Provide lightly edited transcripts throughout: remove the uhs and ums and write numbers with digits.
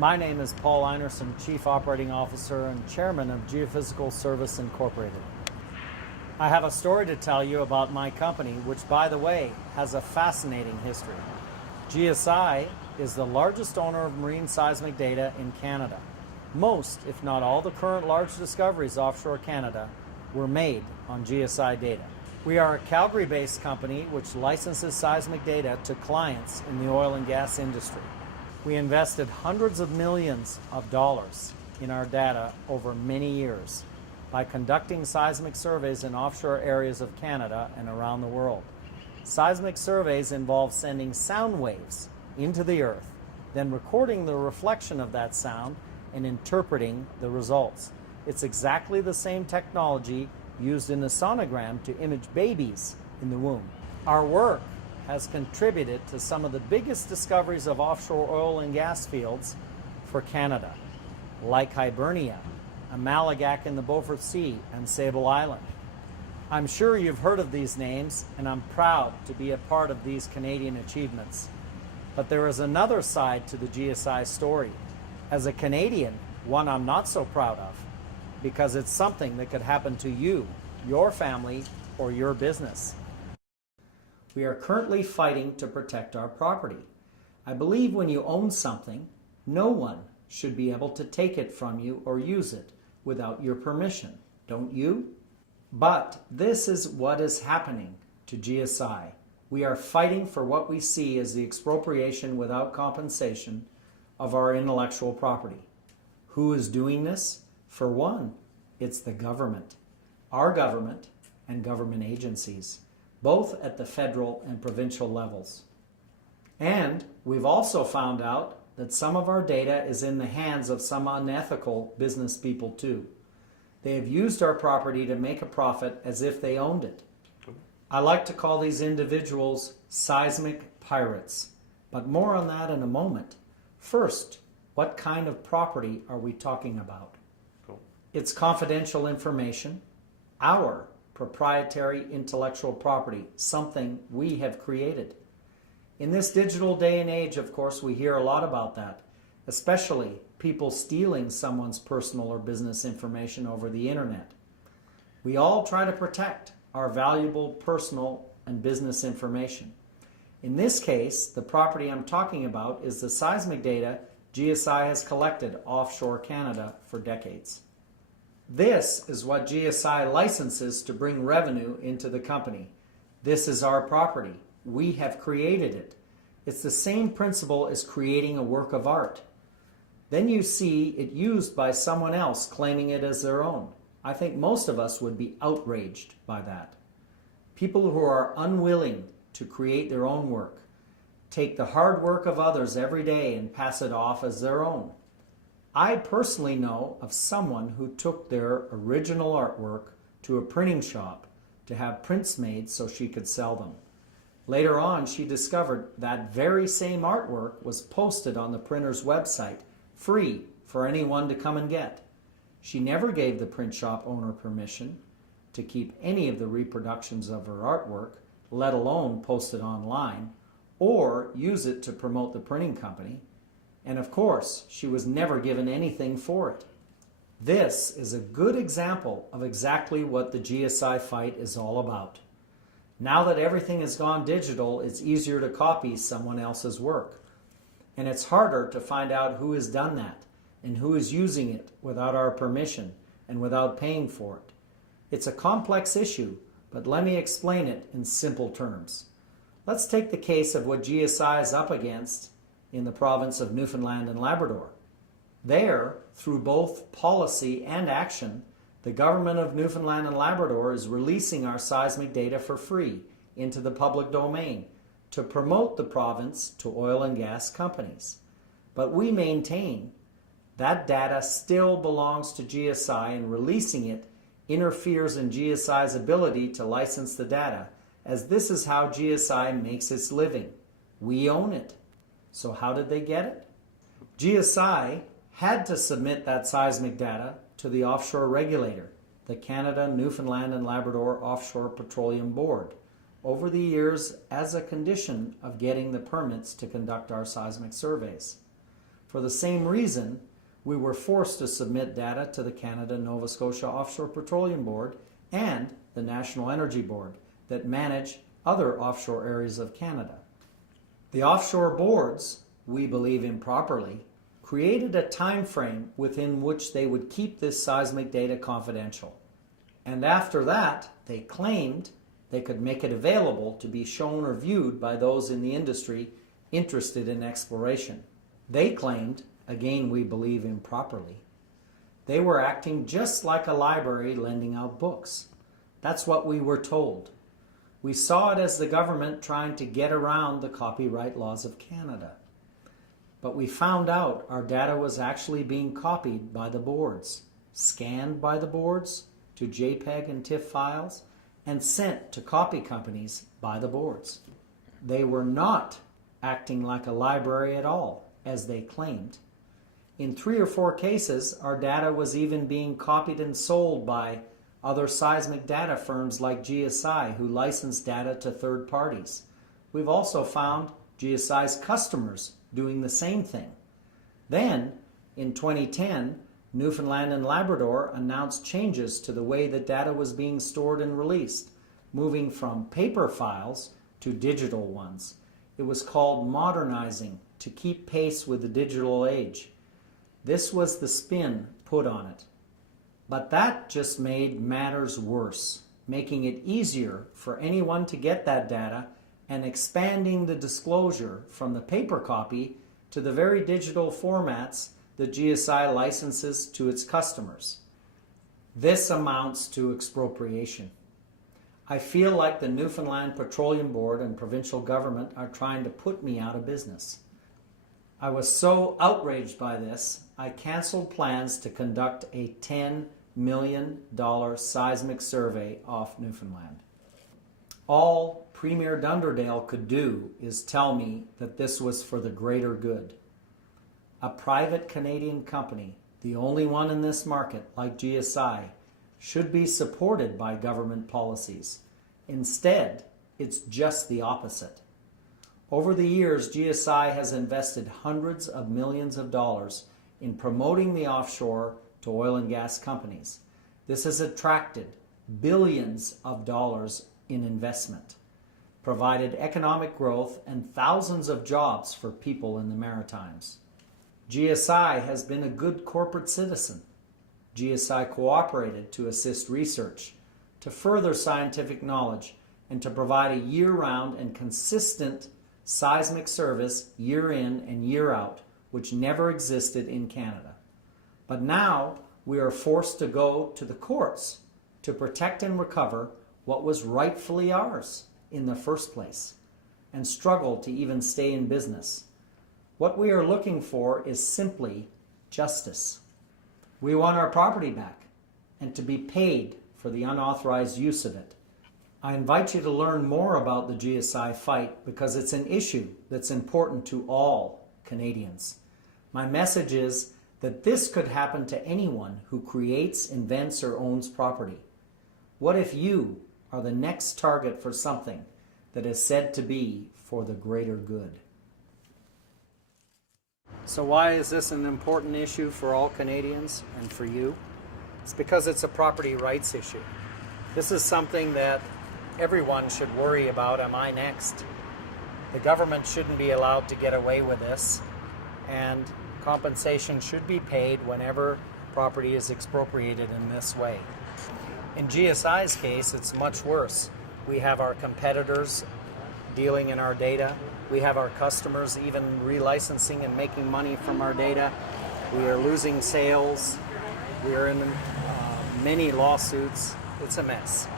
My name is Paul Einerson, Chief Operating Officer and Chairman of Geophysical Service Incorporated. I have a story to tell you about my company, which, by the way, has a fascinating history. GSI is the largest owner of marine seismic data in Canada. Most, if not all, the current large discoveries offshore Canada were made on GSI data. We are a Calgary-based company which licenses seismic data to clients in the oil and gas industry. We invested hundreds of millions of dollars in our data over many years by conducting seismic surveys in offshore areas of Canada and around the world. Seismic surveys involve sending sound waves into the earth, then recording the reflection of that sound and interpreting the results. It's exactly the same technology used in the sonogram to image babies in the womb. Our work has contributed to some of the biggest discoveries of offshore oil and gas fields for Canada, like Hibernia, Amalgamac in the Beaufort Sea, and Sable Island. I'm sure you've heard of these names, and I'm proud to be a part of these Canadian achievements. But there is another side to the GSI story. As a Canadian, one I'm not so proud of, because it's something that could happen to you, your family, or your business. We are currently fighting to protect our property. I believe when you own something, no one should be able to take it from you or use it without your permission, don't you? But this is what is happening to GSI. We are fighting for what we see as the expropriation without compensation of our intellectual property. Who is doing this? For one, it's the government, our government and government agencies, both at the federal and provincial levels. And we've also found out that some of our data is in the hands of some unethical business people too. They have used our property to make a profit as if they owned it. I like to call these individuals seismic pirates, but more on that in a moment. First, what kind of property are we talking about? Cool. It's confidential information, our proprietary intellectual property, something we have created. In this digital day and age, of course, we hear a lot about that, especially people stealing someone's personal or business information over the internet. We all try to protect our valuable personal and business information. In this case, the property I'm talking about is the seismic data GSI has collected offshore Canada for decades. This is what GSI licenses to bring revenue into the company. This is our property. We have created it. It's the same principle as creating a work of art. Then you see it used by someone else claiming it as their own. I think most of us would be outraged by that. People who are unwilling to create their own work take the hard work of others every day and pass it off as their own. I personally know of someone who took their original artwork to a printing shop to have prints made so she could sell them. Later on, she discovered that very same artwork was posted on the printer's website, free for anyone to come and get. She never gave the print shop owner permission to keep any of the reproductions of her artwork, let alone post it online, or use it to promote the printing company. And of course, she was never given anything for it. This is a good example of exactly what the GSI fight is all about. Now that everything has gone digital, it's easier to copy someone else's work. And it's harder to find out who has done that and who is using it without our permission and without paying for it. It's a complex issue, but let me explain it in simple terms. Let's take the case of what GSI is up against in the province of Newfoundland and Labrador. There, through both policy and action, the government of Newfoundland and Labrador is releasing our seismic data for free into the public domain to promote the province to oil and gas companies. But we maintain that data still belongs to GSI, and releasing it interferes in GSI's ability to license the data, as this is how GSI makes its living. We own it. So how did they get it? GSI had to submit that seismic data to the offshore regulator, the Canada, Newfoundland and Labrador Offshore Petroleum Board, over the years as a condition of getting the permits to conduct our seismic surveys. For the same reason, we were forced to submit data to the Canada-Nova Scotia Offshore Petroleum Board and the National Energy Board that manage other offshore areas of Canada. The offshore boards, we believe improperly, created a time frame within which they would keep this seismic data confidential. And after that, they claimed they could make it available to be shown or viewed by those in the industry interested in exploration. They claimed, again we believe improperly, they were acting just like a library lending out books. That's what we were told. We saw it as the government trying to get around the copyright laws of Canada. But we found out our data was actually being copied by the boards, scanned by the boards to JPEG and TIFF files, and sent to copy companies by the boards. They were not acting like a library at all, as they claimed. In 3 or 4 cases, our data was even being copied and sold by other seismic data firms like GSI, who license data to third parties. We've also found GSI's customers doing the same thing. Then, in 2010, Newfoundland and Labrador announced changes to the way the data was being stored and released, moving from paper files to digital ones. It was called modernizing to keep pace with the digital age. This was the spin put on it. But that just made matters worse, making it easier for anyone to get that data and expanding the disclosure from the paper copy to the very digital formats that GSI licenses to its customers. This amounts to expropriation. I feel like the Newfoundland Petroleum Board and provincial government are trying to put me out of business. I was so outraged by this, I canceled plans to conduct a $10 million seismic survey off Newfoundland. All Premier Dunderdale could do is tell me that this was for the greater good. A private Canadian company, the only one in this market like GSI, should be supported by government policies. Instead, it's just the opposite. Over the years, GSI has invested hundreds of millions of dollars in promoting the offshore to oil and gas companies. This has attracted billions of dollars in investment, provided economic growth and thousands of jobs for people in the Maritimes. GSI has been a good corporate citizen. GSI cooperated to assist research, to further scientific knowledge, and to provide a year-round and consistent seismic service year in and year out, which never existed in Canada. But now we are forced to go to the courts to protect and recover what was rightfully ours in the first place, and struggle to even stay in business. What we are looking for is simply justice. We want our property back and to be paid for the unauthorized use of it. I invite you to learn more about the GSI fight because it's an issue that's important to all Canadians. My message is that this could happen to anyone who creates, invents, or owns property. What if you are the next target for something that is said to be for the greater good? So why is this an important issue for all Canadians and for you? It's because it's a property rights issue. This is something that everyone should worry about. Am I next? The government shouldn't be allowed to get away with this, and compensation should be paid whenever property is expropriated in this way. In GSI's case, it's much worse. We have our competitors dealing in our data. We have our customers even relicensing and making money from our data. We are losing sales. We are in many lawsuits. It's a mess.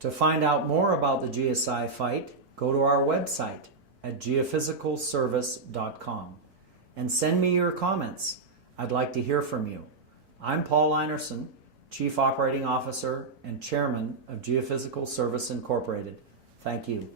To find out more about the GSI fight, go to our website at geophysicalservice.com and send me your comments. I'd like to hear from you. I'm Paul Einerson, Chief Operating Officer and Chairman of Geophysical Service Incorporated. Thank you.